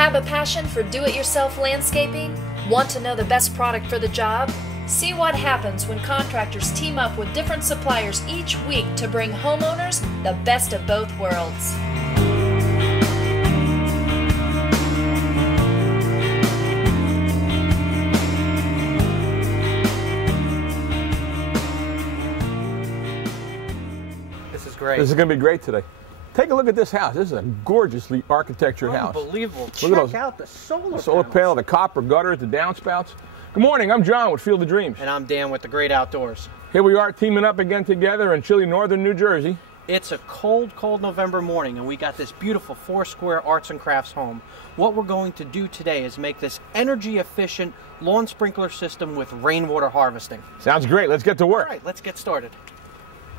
Have a passion for do-it-yourself landscaping? Want to know the best product for the job? See what happens when contractors team up with different suppliers each week to bring homeowners the best of both worlds. This is great. This is going to be great today. Take a look at this house. This is a gorgeously architectured house. Unbelievable. Look at Check out the solar solar panel, the copper gutters, the downspouts. Good morning, I'm John with Field of Dreams. And I'm Dan with The Great Outdoors. Here we are teaming up again together in chilly northern New Jersey. It's a cold, cold November morning, and we got this beautiful 4-square arts and crafts home. What we're going to do today is make this energy-efficient lawn sprinkler system with rainwater harvesting. Sounds great. Let's get to work. All right, let's get started.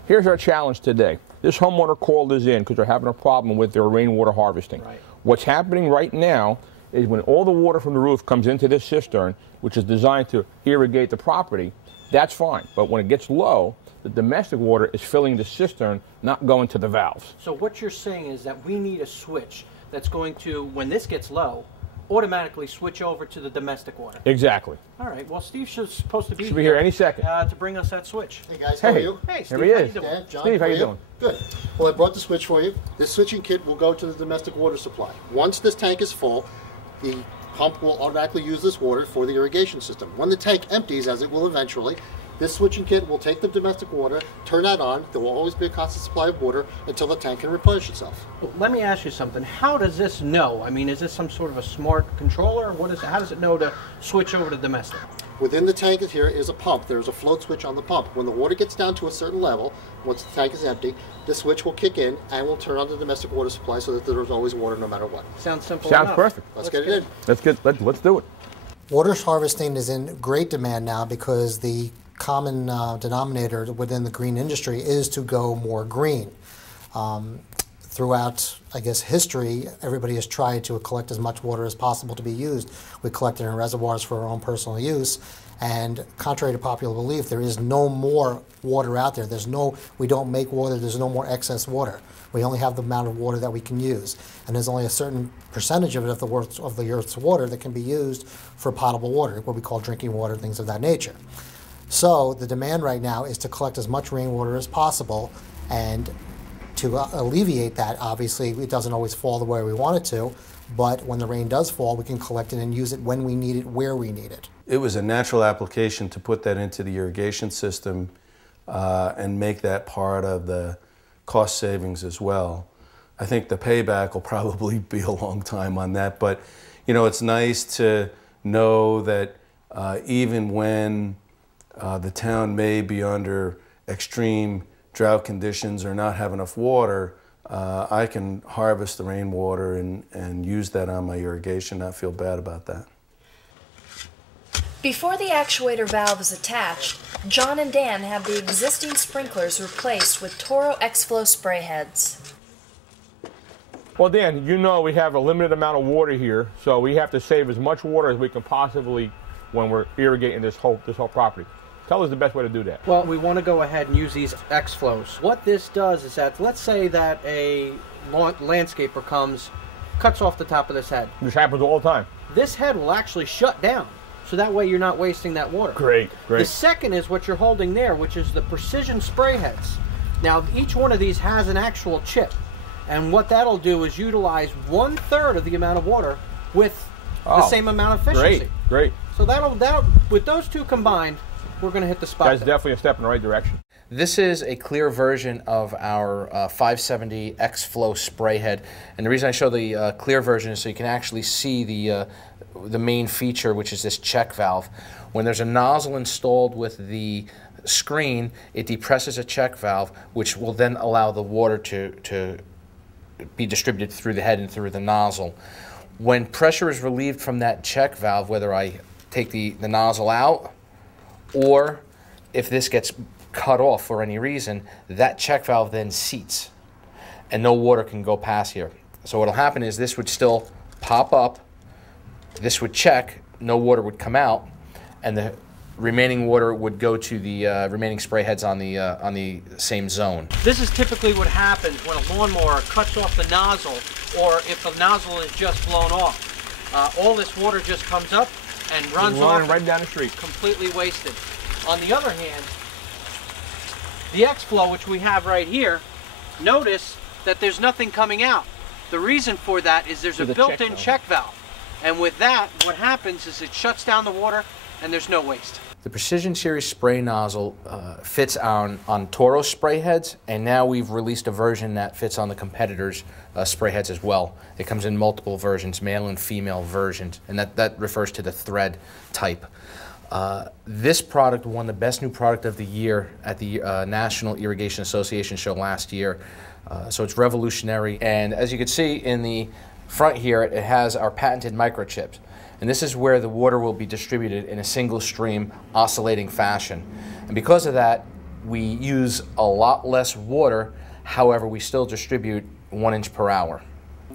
Here's our challenge today. This homeowner called us in because they're having a problem with their rainwater harvesting. Right. What's happening right now is when all the water from the roof comes into this cistern, which is designed to irrigate the property, that's fine. But when it gets low, the domestic water is filling the cistern, not going to the valves. So what you're saying is that we need a switch that's going to, when this gets low, automatically switch over to the domestic water. Exactly. All right, well, Steve's supposed to be Should be here any second. to bring us that switch. Hey guys, how are you? Hey, Steve, Here he how is. you doing? Dan, John, Steve, how you doing? Good. Well, I brought the switch for you. This switching kit will go to the domestic water supply. Once this tank is full, the pump will automatically use this water for the irrigation system. When the tank empties, as it will eventually, this switching kit will take the domestic water, turn that on. There will always be a constant supply of water until the tank can replenish itself. Let me ask you something. How does this know? I mean, is this some sort of a smart controller? What is? How does it know to switch over to domestic? Within the tank here is a pump. There's a float switch on the pump. When the water gets down to a certain level, once the tank is empty, the switch will kick in and will turn on the domestic water supply so that there's always water no matter what. Sounds simple Sounds enough. perfect. Let's get it in. Let's do it. Water harvesting is in great demand now because the common denominator within the green industry is to go more green. Throughout, I guess, history, everybody has tried to collect as much water as possible to be used. We collect it in reservoirs for our own personal use, and contrary to popular belief, there is no more water out there. We don't make water, there's no more excess water. We only have the amount of water that we can use, and there's only a certain percentage of it of the Earth's water that can be used for potable water, what we call drinking water, things of that nature. So the demand right now is to collect as much rainwater as possible, and to alleviate that, obviously, it doesn't always fall the way we want it to, but when the rain does fall, we can collect it and use it when we need it, where we need it. It was a natural application to put that into the irrigation system and make that part of the cost savings as well. I think the payback will probably be a long time on that, but you know, it's nice to know that even when the town may be under extreme drought conditions or not have enough water, I can harvest the rainwater and use that on my irrigation, not feel bad about that. Before the actuator valve is attached, John and Dan have the existing sprinklers replaced with Toro X-Flow spray heads. Well, Dan, you know we have a limited amount of water here, so we have to save as much water as we can possibly when we're irrigating this whole property. Tell us the best way to do that. Well, we want to go ahead and use these X-Flows. What this does is that, let's say that a landscaper cuts off the top of this head. This happens all the time. This head will actually shut down, so that way you're not wasting that water. Great, great. The second is what you're holding there, which is the precision spray heads. Now, each one of these has an actual chip, and what that'll do is utilize 1/3 of the amount of water with the same amount of efficiency. Great, great. So that'll with those two combined, we're going to hit the spot. That's definitely a step in the right direction. This is a clear version of our 570 X-Flow spray head, and the reason I show the clear version is so you can actually see the main feature, which is this check valve. When there's a nozzle installed with the screen, it depresses a check valve, which will then allow the water to be distributed through the head and through the nozzle. When pressure is relieved from that check valve, whether I take the nozzle out or if this gets cut off for any reason, that check valve then seats and no water can go past here. So what'll happen is this would still pop up, this would check, no water would come out, and the remaining water would go to the remaining spray heads on the same zone. This is typically what happens when a lawnmower cuts off the nozzle, or if the nozzle is just blown off. all this water just comes up and runs off right down the street. completely wasted. On the other hand, the X-Flow, which we have right here, notice that there's nothing coming out. The reason for that is there's a built-in check valve. And with that, what happens is it shuts down the water and there's no waste. The Precision Series spray nozzle fits on Toro spray heads, and now we've released a version that fits on the competitors' spray heads as well. It comes in multiple versions, male and female versions, and that refers to the thread type. This product won the Best New Product of the Year at the National Irrigation Association show last year. So it's revolutionary, and as you can see in the front here, it has our patented microchips. And this is where the water will be distributed in a single stream, oscillating fashion. And because of that, we use a lot less water, however, we still distribute 1 inch per hour.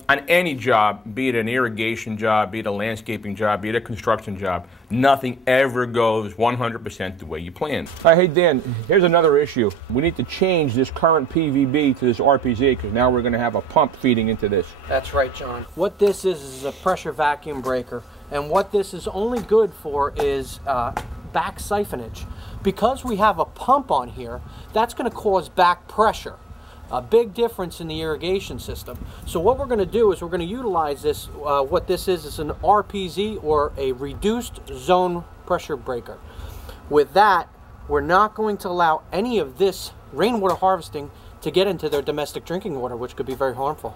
On any job, be it an irrigation job, be it a landscaping job, be it a construction job, nothing ever goes 100% the way you planned. Hey Dan, here's another issue. We need to change this current PVB to this RPZ because now we're going to have a pump feeding into this. That's right, John. What this is a pressure vacuum breaker. And what this is only good for is back siphonage. Because we have a pump on here, that's going to cause back pressure. A big difference in the irrigation system. So what we're going to do is we're going to utilize this, what this is an RPZ, or a reduced zone pressure breaker. With that, we're not going to allow any of this rainwater harvesting to get into their domestic drinking water, which could be very harmful.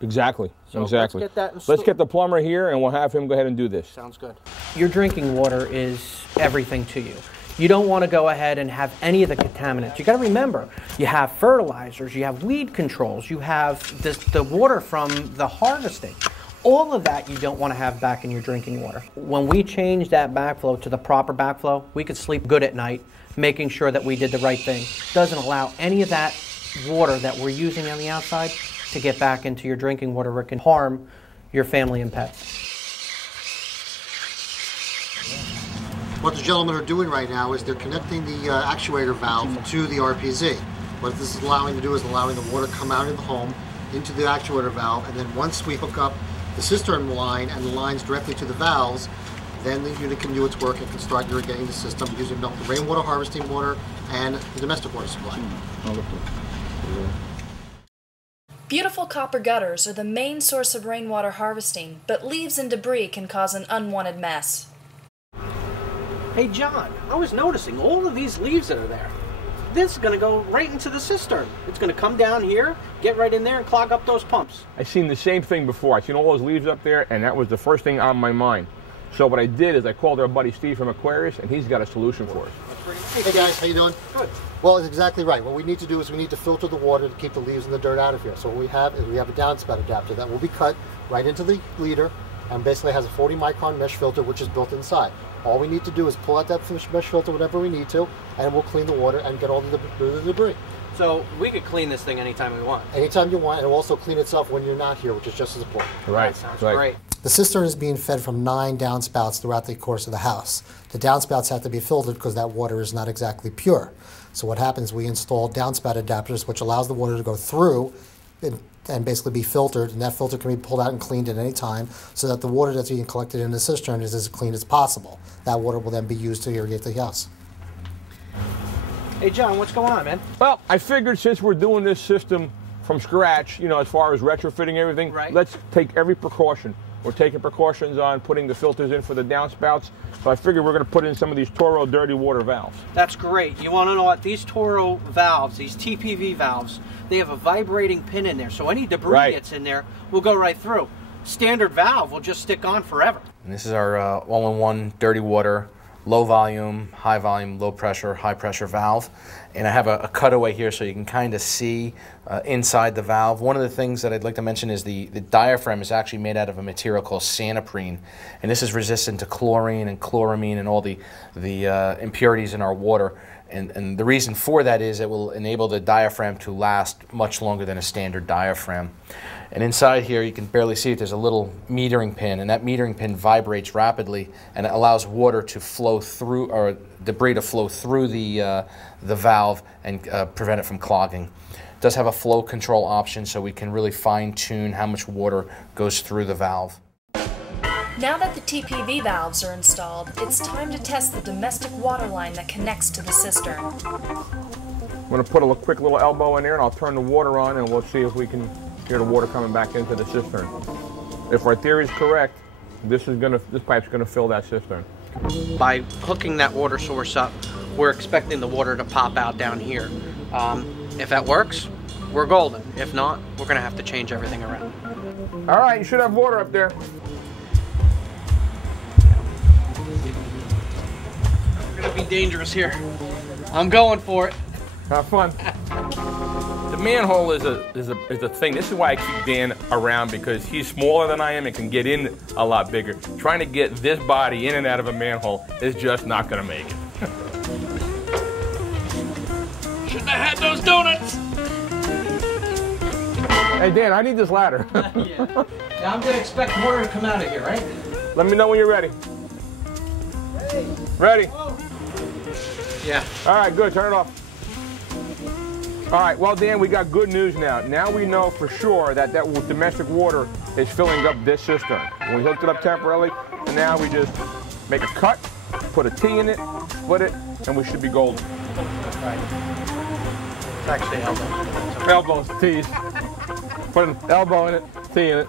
Exactly. So exactly. Let's get that installed. Let's get the plumber here and we'll have him go ahead and do this. Sounds good. Your drinking water is everything to you. You don't want to go ahead and have any of the contaminants. You got to remember, you have fertilizers, you have weed controls, you have the water from the harvesting. All of that you don't want to have back in your drinking water. When we change that backflow to the proper backflow, we could sleep good at night, making sure that we did the right thing. Doesn't allow any of that water that we're using on the outside to get back into your drinking water where it can harm your family and pets. What the gentlemen are doing right now is they're connecting the actuator valve to the RPZ. What this is allowing to do is allowing the water to come out of the home into the actuator valve, and then once we hook up the cistern line and the lines directly to the valves, then the unit can do its work and can start irrigating the system using both the rainwater harvesting water and the domestic water supply. Beautiful copper gutters are the main source of rainwater harvesting, but leaves and debris can cause an unwanted mess. Hey John, I was noticing all of these leaves that are there. This is going to go right into the cistern. It's going to come down here, get right in there and clog up those pumps. I've seen the same thing before. I've seen all those leaves up there and that was the first thing on my mind. So what I did is I called our buddy Steve from Aquarius and he's got a solution for us. Hey guys, how you doing? Good. Well, it's exactly right. What we need to do is we need to filter the water to keep the leaves and the dirt out of here. So what we have is we have a downspout adapter that will be cut right into the leader and basically has a 40 micron mesh filter which is built inside. All we need to do is pull out that mesh filter whenever we need to, and we'll clean the water and get all the debris. So we could clean this thing anytime we want. Anytime you want, and it'll also clean itself when you're not here, which is just as important. Right. Sounds right. great. The cistern is being fed from 9 downspouts throughout the course of the house. The downspouts have to be filtered because that water is not exactly pure. So what happens, we install downspout adapters which allows the water to go through and basically be filtered, and that filter can be pulled out and cleaned at any time so that the water that's being collected in the cistern is as clean as possible. That water will then be used to irrigate the house. Hey John, what's going on, man? Well, I figured since we're doing this system from scratch, you know, as far as retrofitting everything, right, let's take every precaution. We're taking precautions on putting the filters in for the downspouts, so I figured we're going to put in some of these Toro dirty water valves. That's great. You want to know what? These Toro valves, these TPV valves, they have a vibrating pin in there, so any debris that's in there will go right through. Standard valve will just stick on forever. And this is our all-in-one dirty water, low volume, low pressure, high pressure valve. And I have a cutaway here so you can kind of see inside the valve. One of the things that I'd like to mention is the diaphragm is actually made out of a material called Sanaprene. And this is resistant to chlorine and chloramine and all the impurities in our water. And the reason for that is it will enable the diaphragm to last much longer than a standard diaphragm. And inside here, you can barely see it, there's a little metering pin, and that metering pin vibrates rapidly, and it allows water to flow through, or debris to flow through the valve and prevent it from clogging. It does have a flow control option, so we can really fine-tune how much water goes through the valve. Now that the TPV valves are installed, it's time to test the domestic water line that connects to the cistern. I'm going to put a quick little elbow in there and I'll turn the water on and we'll see if we can hear the water coming back into the cistern. If our theory is correct, this pipe's going to fill that cistern. By hooking that water source up, we're expecting the water to pop out down here. If that works, we're golden. If not, we're going to have to change everything around. All right, you should have water up there. It's going to be dangerous here. I'm going for it. Have fun. The manhole is a thing. This is why I keep Dan around, because he's smaller than I am and can get in a lot bigger. Trying to get this body in and out of a manhole is just not going to make it. Shouldn't have had those donuts. Hey Dan, I need this ladder. Yeah. Now I'm going to expect water to come out of here, right? Let me know when you're ready. Ready? Yeah. All right, good. Turn it off. All right, well, Dan, we got good news now. Now we know for sure that domestic water is filling up this cistern. We hooked it up temporarily, and now we just make a cut, put a T in it, split it, and we should be golden. Right. It's actually elbows. Elbows, T's. Put an elbow in it, T in it.